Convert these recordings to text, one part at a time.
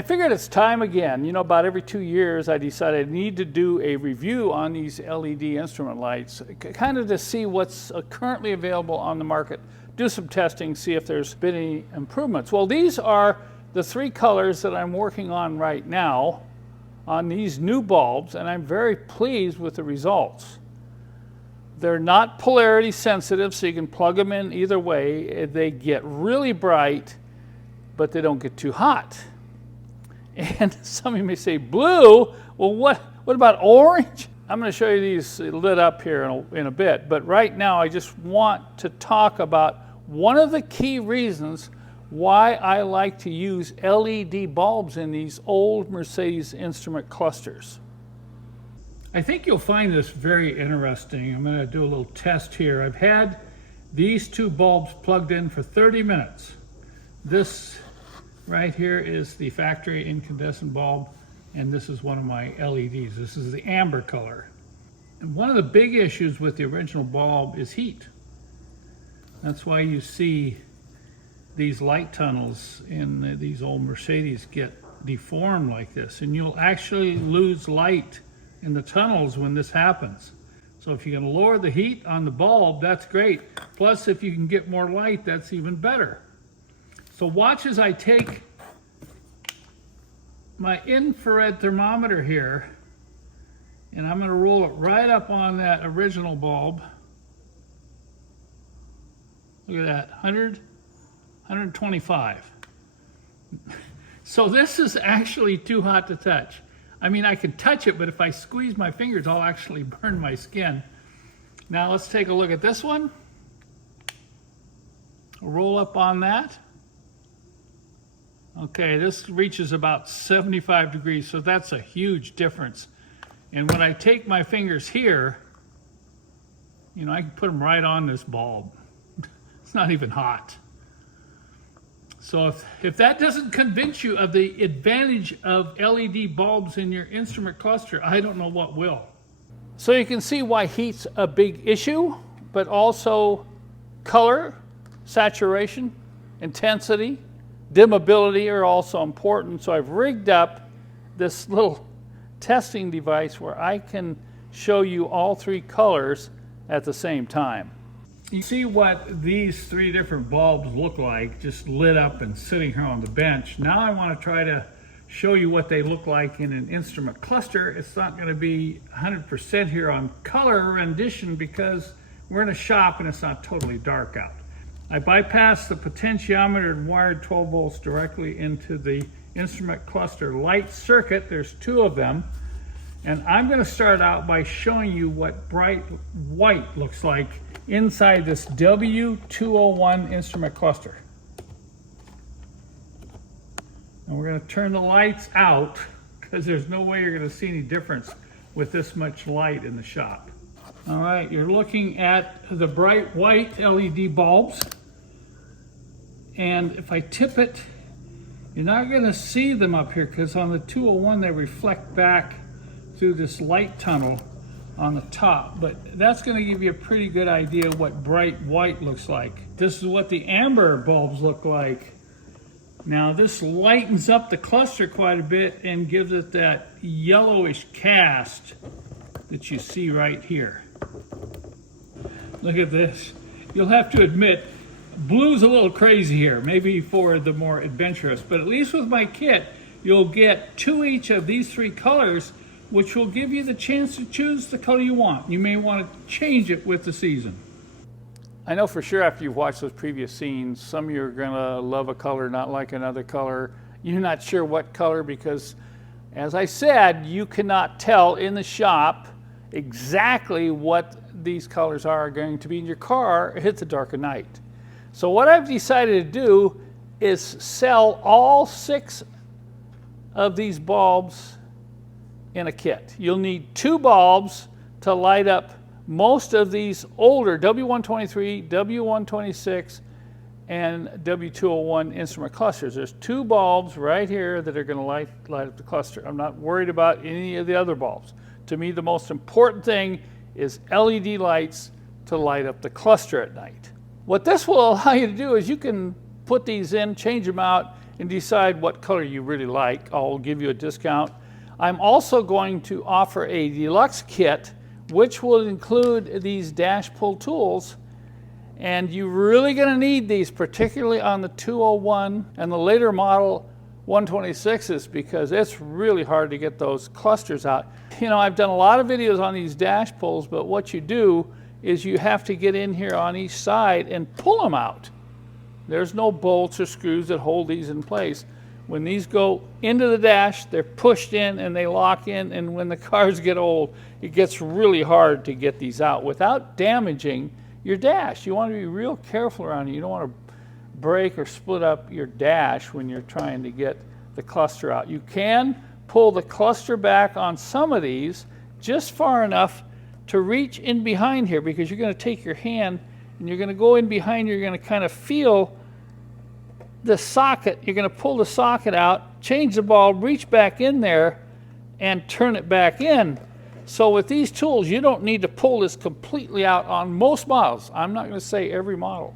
I figured it's time again. You know, about every 2 years I decided I need to do a review on these LED instrument lights, kind of to see what's currently available on the market, do some testing, see if there's been any improvements. Well, these are the 3 colors that I'm working on right now on these new bulbs, and I'm very pleased with the results. They're not polarity sensitive, so you can plug them in either way. They get really bright, but they don't get too hot. And some of you may say, blue? Well, what about orange? I'm going to show you these lit up here in a bit, but right now I just want to talk about one of the key reasons why I like to use LED bulbs in these old Mercedes instrument clusters. I think you'll find this very interesting. I'm going to do a little test here. I've had these 2 bulbs plugged in for 30 minutes. This right here is the factory incandescent bulb, and this is one of my LEDs. This is the amber color. And one of the big issues with the original bulb is heat. That's why you see these light tunnels in these old Mercedes get deformed like this, and you'll actually lose light in the tunnels when this happens. So if you can lower the heat on the bulb, that's great. Plus, if you can get more light, that's even better. So watch as I take my infrared thermometer here, and I'm going to roll it right up on that original bulb. Look at that, 125. So this is actually too hot to touch. I mean, I can touch it, but if I squeeze my fingers, I'll actually burn my skin. Now let's take a look at this one. Roll up on that. Okay, this reaches about 75 degrees, so that's a huge difference. And when I take my fingers here, you know, I can put them right on this bulb. It's not even hot. So if that doesn't convince you of the advantage of LED bulbs in your instrument cluster, I don't know what will. So you can see why heat's a big issue, but also color, saturation, intensity, dimmability are also important. So I've rigged up this little testing device where I can show you all 3 colors at the same time. You see what these 3 different bulbs look like, just lit up and sitting here on the bench. Now I want to try to show you what they look like in an instrument cluster. It's not going to be 100% here on color rendition because we're in a shop and it's not totally dark out. I bypassed the potentiometer and wired 12 volts directly into the instrument cluster light circuit. There's 2 of them. And I'm going to start out by showing you what bright white looks like inside this W201 instrument cluster. And we're going to turn the lights out because there's no way you're going to see any difference with this much light in the shop. All right, you're looking at the bright white LED bulbs. And if I tip it, you're not going to see them up here because on the 201 they reflect back through this light tunnel on the top, but that's going to give you a pretty good idea of what bright white looks like. This is what the amber bulbs look like. Now this lightens up the cluster quite a bit and gives it that yellowish cast that you see right here. Look at this. You'll have to admit, blue's a little crazy here, maybe for the more adventurous, but at least with my kit, you'll get 2 each of these 3 colors, which will give you the chance to choose the color you want. You may want to change it with the season. I know for sure after you've watched those previous scenes, some of you are going to love a color, not like another color. You're not sure what color because, as I said, you cannot tell in the shop exactly what these colors are going to be in your car at the dark of night. So what I've decided to do is sell all 6 of these bulbs in a kit. You'll need 2 bulbs to light up most of these older W123, W126, and W201 instrument clusters. There's 2 bulbs right here that are going to light up the cluster. I'm not worried about any of the other bulbs. To me, the most important thing is LED lights to light up the cluster at night. What this will allow you to do is you can put these in, change them out, and decide what color you really like. I'll give you a discount. I'm also going to offer a deluxe kit, which will include these dash pull tools. And you're really going to need these, particularly on the 201 and the later model 126s, because it's really hard to get those clusters out. You know, I've done a lot of videos on these dash pulls, but what you do is you have to get in here on each side and pull them out. There's no bolts or screws that hold these in place. When these go into the dash, they're pushed in and they lock in, and when the cars get old, it gets really hard to get these out without damaging your dash. You want to be real careful around it. You don't want to break or split up your dash when you're trying to get the cluster out. You can pull the cluster back on some of these just far enough to reach in behind here, because you're going to take your hand and you're going to go in behind, you're going to kind of feel the socket. You're going to pull the socket out, change the bulb, reach back in there, and turn it back in. So with these tools, you don't need to pull this completely out on most models. I'm not going to say every model,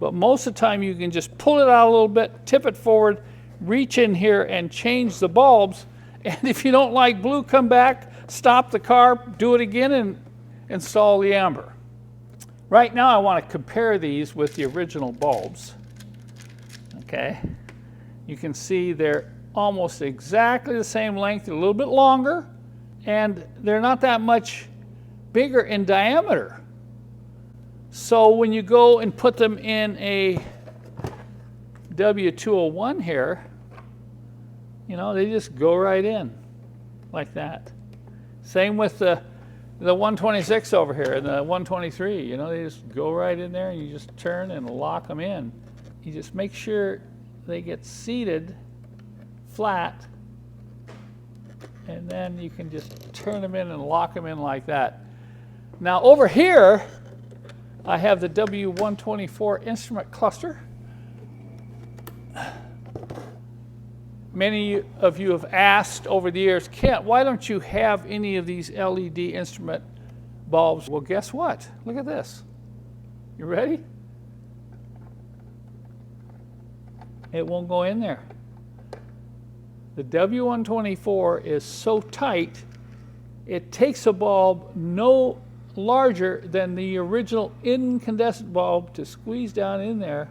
but most of the time you can just pull it out a little bit, tip it forward, reach in here and change the bulbs. And if you don't like blue, come back, stop the car, do it again, and install the amber. Right now I want to compare these with the original bulbs. Okay, you can see they're almost exactly the same length, a little bit longer, and they're not that much bigger in diameter. So when you go and put them in a W201 here, you know, they just go right in like that. Same with the 126 over here and the 123, you know, they just go right in there and you just turn and lock them in. You just make sure they get seated flat, and then you can just turn them in and lock them in like that. Now over here, I have the W124 instrument cluster. Many of you have asked over the years, Kent, why don't you have any of these LED instrument bulbs? Well, guess what? Look at this. You ready? It won't go in there. The W124 is so tight, it takes a bulb no larger than the original incandescent bulb to squeeze down in there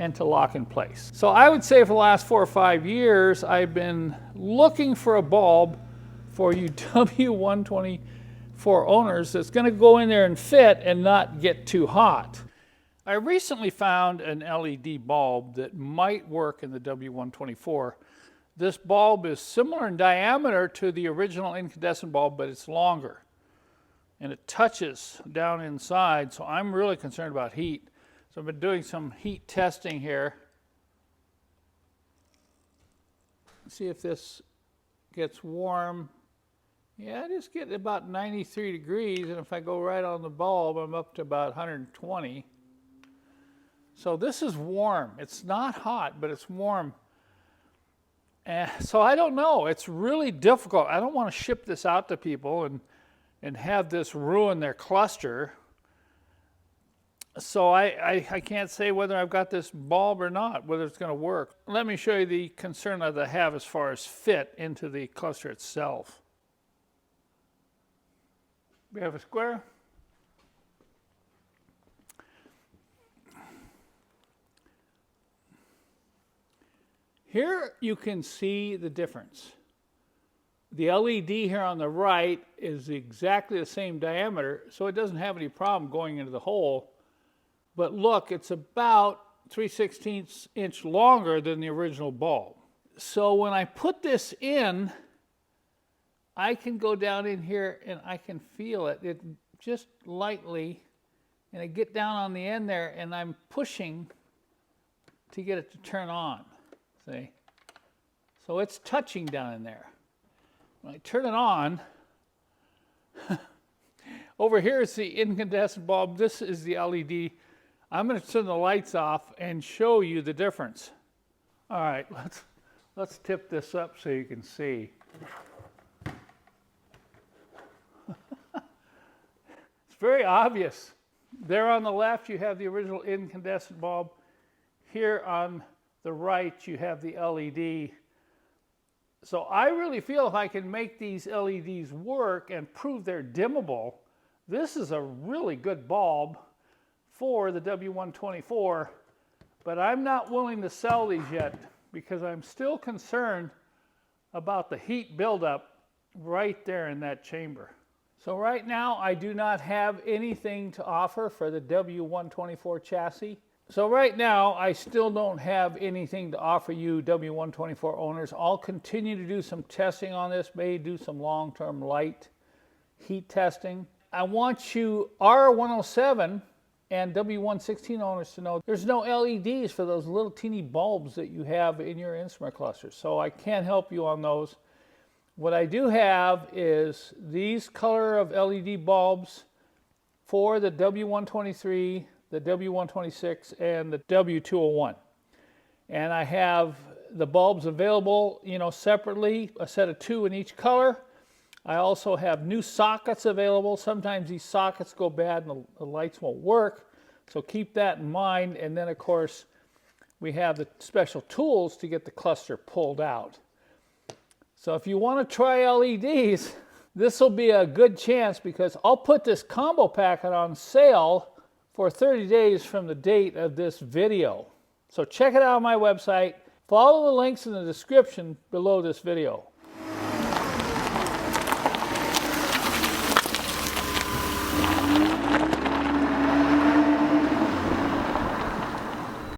and to lock in place. So I would say for the last 4 or 5 years, I've been looking for a bulb for you W124 owners that's going to go in there and fit and not get too hot. I recently found an LED bulb that might work in the W124. This bulb is similar in diameter to the original incandescent bulb, but it's longer. And it touches down inside, so I'm really concerned about heat. So I've been doing some heat testing here. See if this gets warm. Yeah, I just get about 93 degrees, and if I go right on the bulb, I'm up to about 120. So this is warm. It's not hot, but it's warm. So I don't know. It's really difficult. I don't want to ship this out to people and have this ruin their cluster. So I can't say whether I've got this bulb or not, whether it's going to work. Let me show you the concern that I have as far as fit into the cluster itself. We have a square. Here you can see the difference. The LED here on the right is exactly the same diameter, so it doesn't have any problem going into the hole. But look, it's about 3/16 inch longer than the original bulb. So when I put this in, I can go down in here and I can feel it just lightly, and I get down on the end there and I'm pushing to get it to turn on. See? So it's touching down in there. When I turn it on, over here is the incandescent bulb. This is the LED. I'm going to turn the lights off and show you the difference. All right, let's tip this up so you can see. It's very obvious. There on the left, you have the original incandescent bulb. Here on the right, you have the LED. So I really feel if I can make these LEDs work and prove they're dimmable, this is a really good bulb for the W124, but I'm not willing to sell these yet because I'm still concerned about the heat buildup right there in that chamber. So right now I do not have anything to offer for the W124 chassis. So right now I still don't have anything to offer you W124 owners. I'll continue to do some testing on this, may do some long-term light heat testing. I want you R107 and W116 owners to know there's no LEDs for those little teeny bulbs that you have in your instrument cluster. So I can't help you on those. What I do have is these color of LED bulbs for the W123, the W126, and the W201. And I have the bulbs available, separately, a set of 2 in each color. I also have new sockets available. Sometimes these sockets go bad and the lights won't work, so keep that in mind. And then, of course, we have the special tools to get the cluster pulled out. So if you want to try LEDs, this will be a good chance because I'll put this combo packet on sale for 30 days from the date of this video. So check it out on my website. Follow the links in the description below this video.